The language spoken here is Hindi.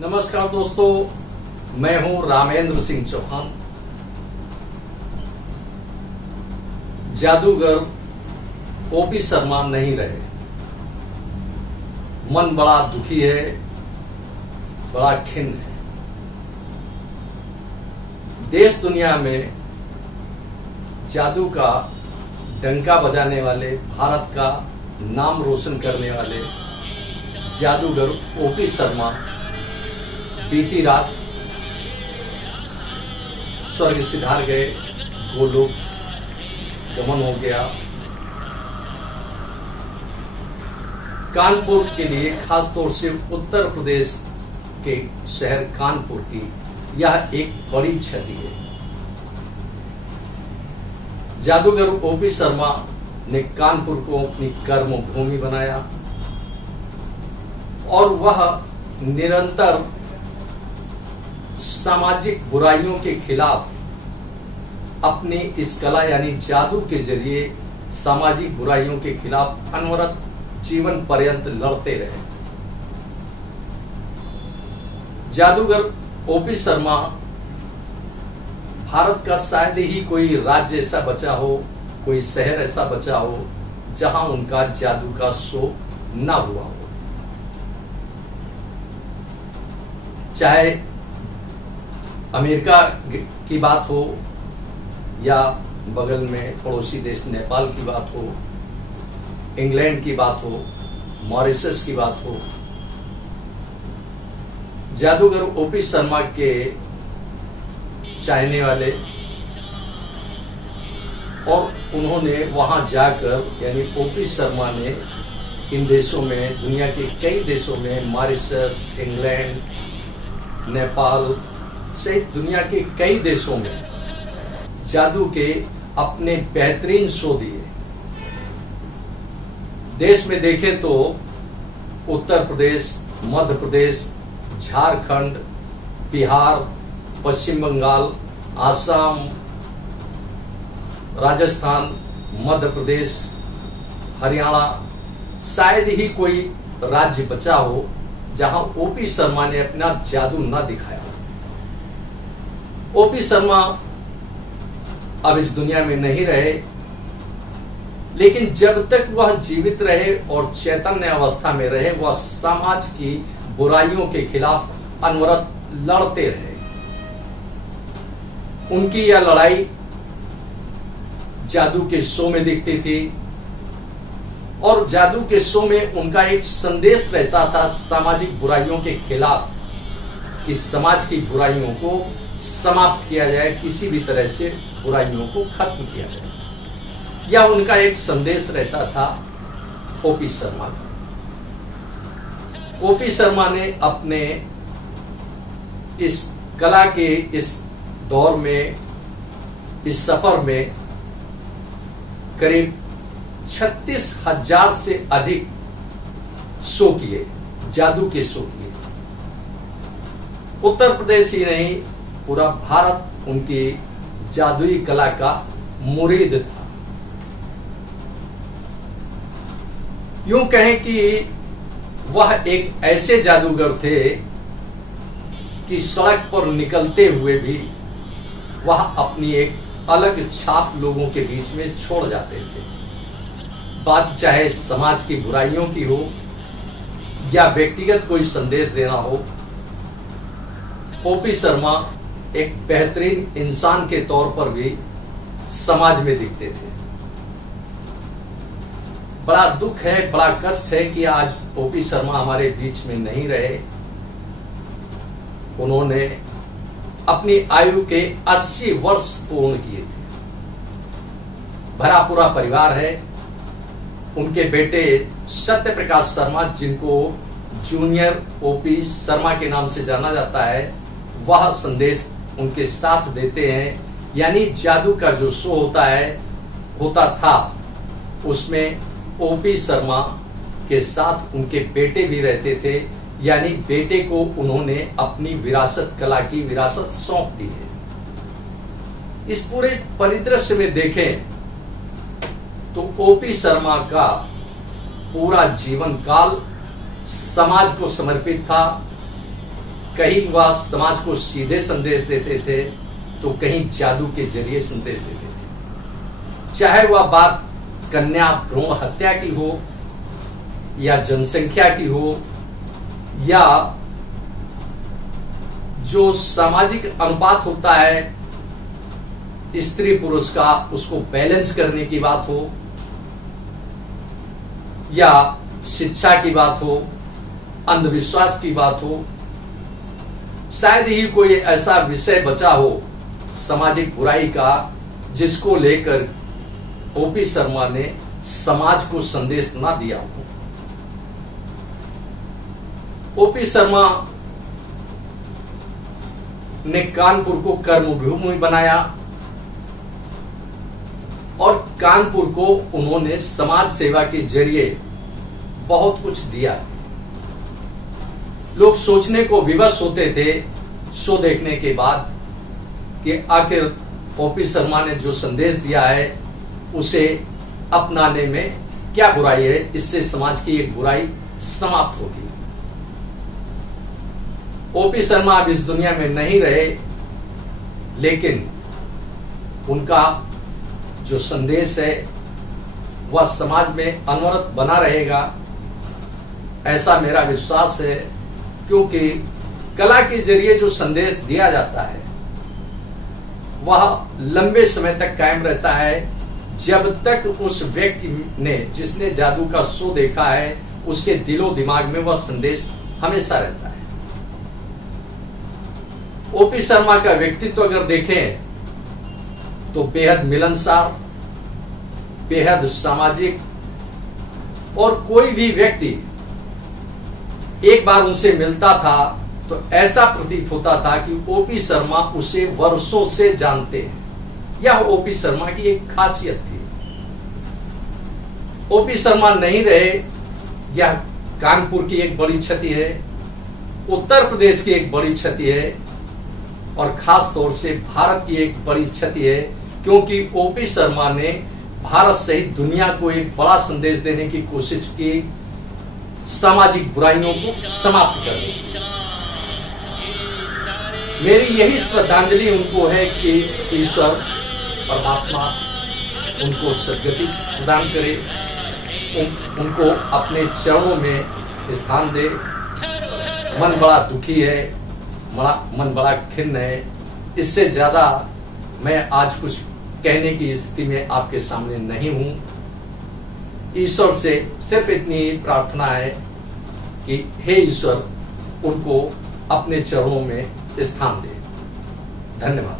नमस्कार दोस्तों, मैं हूं रामेंद्र सिंह चौहान। जादूगर ओपी शर्मा नहीं रहे। मन बड़ा दुखी है, बड़ा खिन्न है। देश दुनिया में जादू का डंका बजाने वाले, भारत का नाम रोशन करने वाले जादूगर ओपी शर्मा बीती रात स्वर्ग सिधार गए। गोलोक गमन हो गया। कानपुर के लिए, खासतौर से उत्तर प्रदेश के शहर कानपुर की यह एक बड़ी क्षति है। जादूगर ओपी शर्मा ने कानपुर को अपनी कर्म भूमि बनाया और वह निरंतर सामाजिक बुराइयों के खिलाफ अपनी इस कला यानी जादू के जरिए सामाजिक बुराइयों के खिलाफ अनवरत जीवन पर्यंत लड़ते रहे। जादूगर ओपी शर्मा भारत का शायद ही कोई राज्य ऐसा बचा हो, कोई शहर ऐसा बचा हो जहां उनका जादू का शो ना हुआ हो। चाहे अमेरिका की बात हो या बगल में पड़ोसी देश नेपाल की बात हो, इंग्लैंड की बात हो, मॉरिशस की बात हो, जादूगर ओपी शर्मा के चाहने वाले और उन्होंने वहां जाकर यानी ओपी शर्मा ने इन देशों में, दुनिया के कई देशों में, मॉरिशस, इंग्लैंड, नेपाल सहित दुनिया के कई देशों में जादू के अपने बेहतरीन शो दिए। देश में देखें तो उत्तर प्रदेश, मध्य प्रदेश, झारखंड, बिहार, पश्चिम बंगाल, आसाम, राजस्थान, मध्य प्रदेश, हरियाणा, शायद ही कोई राज्य बचा हो जहां ओपी शर्मा ने अपना जादू न दिखाया। ओपी शर्मा अब इस दुनिया में नहीं रहे, लेकिन जब तक वह जीवित रहे और चैतन्य अवस्था में रहे, वह समाज की बुराइयों के खिलाफ अनवरत लड़ते रहे। उनकी यह लड़ाई जादू के शो में दिखती थी और जादू के शो में उनका एक संदेश रहता था सामाजिक बुराइयों के खिलाफ, कि समाज की बुराइयों को समाप्त किया जाए, किसी भी तरह से बुराइयों को खत्म किया जाए। यह उनका एक संदेश रहता था ओपी शर्मा का। ओपी शर्मा ने अपने इस कला के इस दौर में, इस सफर में करीब 36,000 से अधिक शो किए, जादू के शो किए। उत्तर प्रदेश ही नहीं, पूरा भारत उनकी जादुई कला का मुरीद था। यूं कहें कि वह एक ऐसे जादूगर थे कि सड़क पर निकलते हुए भी वह अपनी एक अलग छाप लोगों के बीच में छोड़ जाते थे। बात चाहे समाज की बुराइयों की हो या व्यक्तिगत कोई संदेश देना हो, ओपी शर्मा एक बेहतरीन इंसान के तौर पर भी समाज में दिखते थे। बड़ा दुख है, बड़ा कष्ट है कि आज ओपी शर्मा हमारे बीच में नहीं रहे। उन्होंने अपनी आयु के 80 वर्ष पूर्ण किए थे। भरा पूरा परिवार है। उनके बेटे सत्य प्रकाश शर्मा, जिनको जूनियर ओपी शर्मा के नाम से जाना जाता है, वह संदेश उनके साथ देते हैं। यानी जादू का जो शो होता था, उसमें ओपी शर्मा के साथ उनके बेटे भी रहते थे। यानी बेटे को उन्होंने अपनी विरासत, कला की विरासत सौंप दी है। इस पूरे परिदृश्य में देखें तो ओपी शर्मा का पूरा जीवन काल समाज को समर्पित था। कहीं वह समाज को सीधे संदेश देते थे तो कहीं जादू के जरिए संदेश देते थे। चाहे वह बात कन्या भ्रूण हत्या की हो या जनसंख्या की हो या जो सामाजिक अनुपात होता है स्त्री पुरुष का, उसको बैलेंस करने की बात हो या शिक्षा की बात हो, अंधविश्वास की बात हो, शायद ही कोई ऐसा विषय बचा हो सामाजिक बुराई का जिसको लेकर ओपी शर्मा ने समाज को संदेश ना दिया हो। ओपी शर्मा ने कानपुर को कर्मभूमि बनाया और कानपुर को उन्होंने समाज सेवा के जरिए बहुत कुछ दिया। लोग सोचने को विवश होते थे शो देखने के बाद कि आखिर ओपी शर्मा ने जो संदेश दिया है उसे अपनाने में क्या बुराई है, इससे समाज की एक बुराई समाप्त होगी। ओपी शर्मा अब इस दुनिया में नहीं रहे, लेकिन उनका जो संदेश है वह समाज में अनवरत बना रहेगा, ऐसा मेरा विश्वास है। क्योंकि कला के जरिए जो संदेश दिया जाता है वह लंबे समय तक कायम रहता है, जब तक उस व्यक्ति ने जिसने जादू का शो देखा है उसके दिलो दिमाग में वह संदेश हमेशा रहता है। ओपी शर्मा का व्यक्तित्व अगर देखें तो बेहद मिलनसार, बेहद सामाजिक, और कोई भी व्यक्ति एक बार उनसे मिलता था तो ऐसा प्रतीत होता था कि ओपी शर्मा उसे वर्षों से जानते हैं। यह ओपी शर्मा की एक खासियत थी। ओपी शर्मा नहीं रहे, यह कानपुर की एक बड़ी क्षति है, उत्तर प्रदेश की एक बड़ी क्षति है और खास तौर से भारत की एक बड़ी क्षति है, क्योंकि ओपी शर्मा ने भारत सहित दुनिया को एक बड़ा संदेश देने की कोशिश की, सामाजिक बुराइयों को समाप्त करने। मेरी यही श्रद्धांजलि उनको है कि ईश्वर परमात्मा उनको सद्गति प्रदान करे, उनको अपने चरणों में स्थान दे। मन बड़ा दुखी है, मन बड़ा खिन्न है। इससे ज्यादा मैं आज कुछ कहने की स्थिति में आपके सामने नहीं हूं। ईश्वर से सिर्फ इतनी ही प्रार्थना है कि हे ईश्वर उनको अपने चरणों में स्थान दे। धन्यवाद।